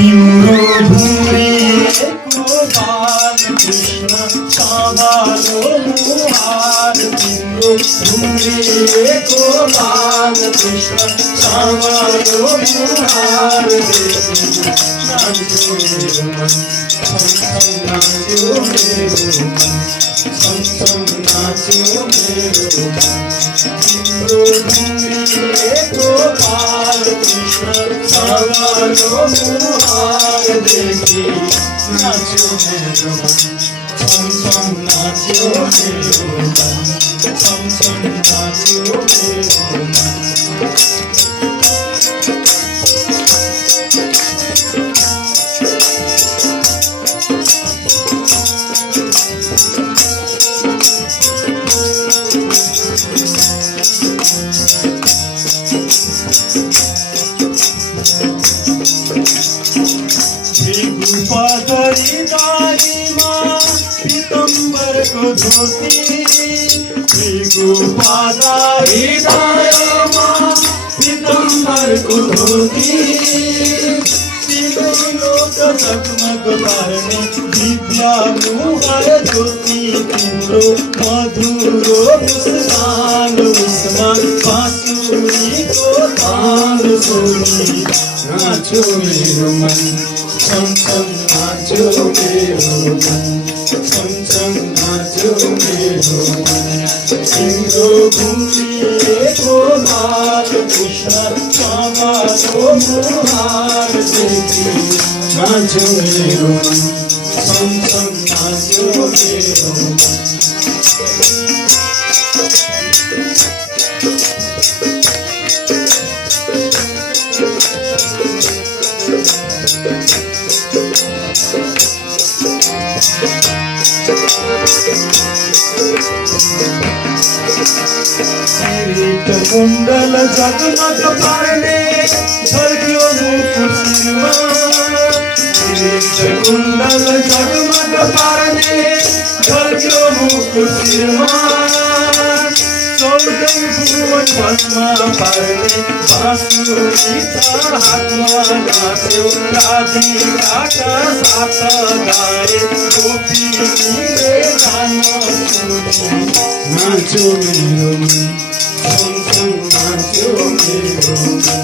तिम्रो भुँडीको बाल कृष्ण साँगालो मुहार तिम्रो भुँडीको बाल कृष्ण साँगालो मुहार नाच्यो मेरो मन सँगसँग नाच्यो मेरो मन सँगसँग नाच्यो मेरो मन तिम्रो भुँडीको बाल कृष्ण साँगालो मुहार देखि नाच्यो मेरो मन सँगसँग नाच्यो मेरो मन सँगसँग नाच्यो मेरो मन पदरी दारीमा पीतम्बरको धोती पादारी दारीमा पीतम्बरको धोती तिम्रो जगमग पार्ने दिव्य मुहार ज्योति तिम्रो मधुरो मुस्कान उसमा बाँसुरीको ताल सुनि नाच्यो मेरो मन सँगसँग नाच्यो मेरो मन सँगसँग नाच्यो मेरो मन तिम्रो भुँडीको बाल कृष्ण साँगालो मुहार देखि नाच्यो मेरो मन सँगसँग नाच्यो मेरो मन किरीट कुण्डल जगमग पार्ने झल्क्यो मुकुट शिरमा किरीट कुण्डल जगमग पार्ने झल्क्यो मुकुट शिरमा चौधै भुवन भस्म पार्ने बाँसुरी छ हातमा नाच्यो राधिकाका साथ गाए गोपीले गान सुनि नाच्यो मेरो मन सँगसँग नाच्यो मेरो मन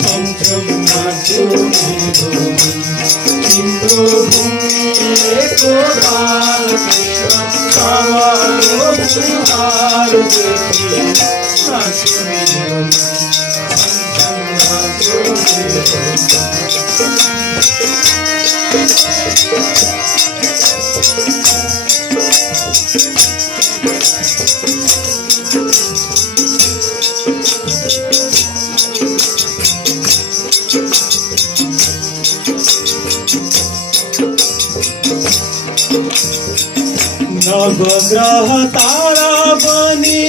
सँगसँग नाच्यो मेरो मन तिम्रो भुँडीको बाल कृष्ण साँगालो मुहार देखि नाच्यो मेरो मन सँगसँग नाच्यो मेरो नवग्रह तारा बनी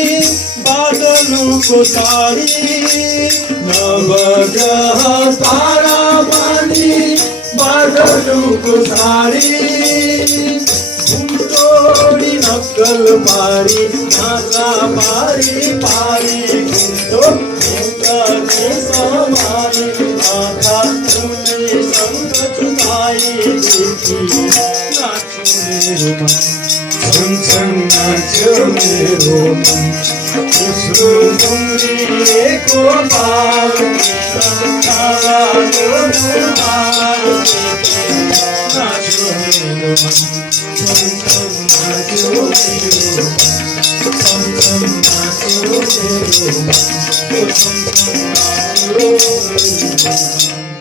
बादलुको सारी नवग्रह तारा बनी बादलुको सारी घुम्टोडी नक्कल पारी नाचा पारी पारी घुम्टो घुम्टने समारी आँखा तुले सङ्ग चुकाई देखि नाच्यो मेरो मन सँगसँग नाच्यो मेरो मन उसको भुँडीको बाल कृष्ण साँगालो मुहार देखि नाच्यो मेरो मन सँगसँग नाच्यो मेरो मन सँगसँग नाच्यो मेरो मन सँगसँग नाच्यो मेरो मन